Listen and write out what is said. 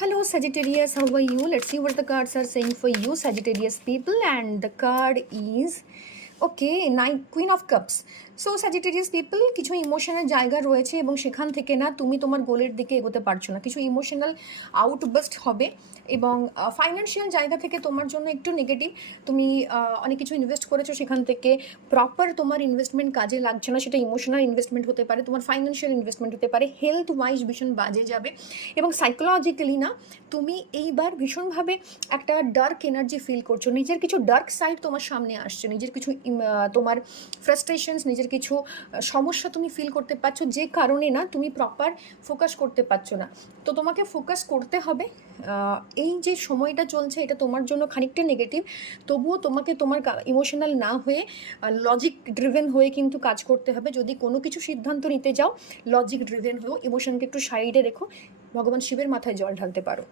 Hello Sagittarius, how are you? Let's see what the cards are saying for you, Sagittarius people. And the card is okay, Queen of Cups. So Sagittarius people, কিছু emotional জায়গা রয়েছে এবং সেখান থেকে না তুমি তোমার গোলের দিকে এগোতে পারছো না, কিছু ইমোশনাল আউটবাস্ট হবে এবং ফাইন্যান্সিয়াল জায়গা থেকে তোমার জন্য একটু নেগেটিভ। তুমি অনেক কিছু ইনভেস্ট করেছো, সেখান থেকে প্রপার তোমার ইনভেস্টমেন্ট কাজে লাগছে না, সেটা ইমোশনাল ইনভেস্টমেন্ট হতে পারে, তোমার ফাইন্যান্সিয়াল ইনভেস্টমেন্ট হতে পারে, হেলথ ওয়াইজ ভীষণ বাজে যাবে এবং সাইকোলজিক্যালি না তুমি এইবার ভীষণভাবে একটা ডার্ক এনার্জি ফিল করছো, নিজের কিছু ডার্ক সাইড তোমার সামনে আসছে, নিজের কিছু তোমার ফ্রাস্ট্রেশনস, নিজের কিছু সমস্যা তুমি ফিল করতে পারছো, যে কারণে না তুমি প্রপার ফোকাস করতে পারছো না। তো তোমাকে ফোকাস করতে হবে। এই যে সময়টা চলছে এটা তোমার জন্য খানিকটা নেগেটিভ, তবুও তোমাকে তোমার ইমোশনাল না হয়ে লজিক ড্রিভেন হয়ে কিন্তু কাজ করতে হবে। যদি কোনো কিছু সিদ্ধান্ত নিতে যাও লজিক ড্রিভেন হয়েও ইমোশনকে একটু সাইডে রেখো, ভগবান শিবের মাথায় জল ঢালতে পারো।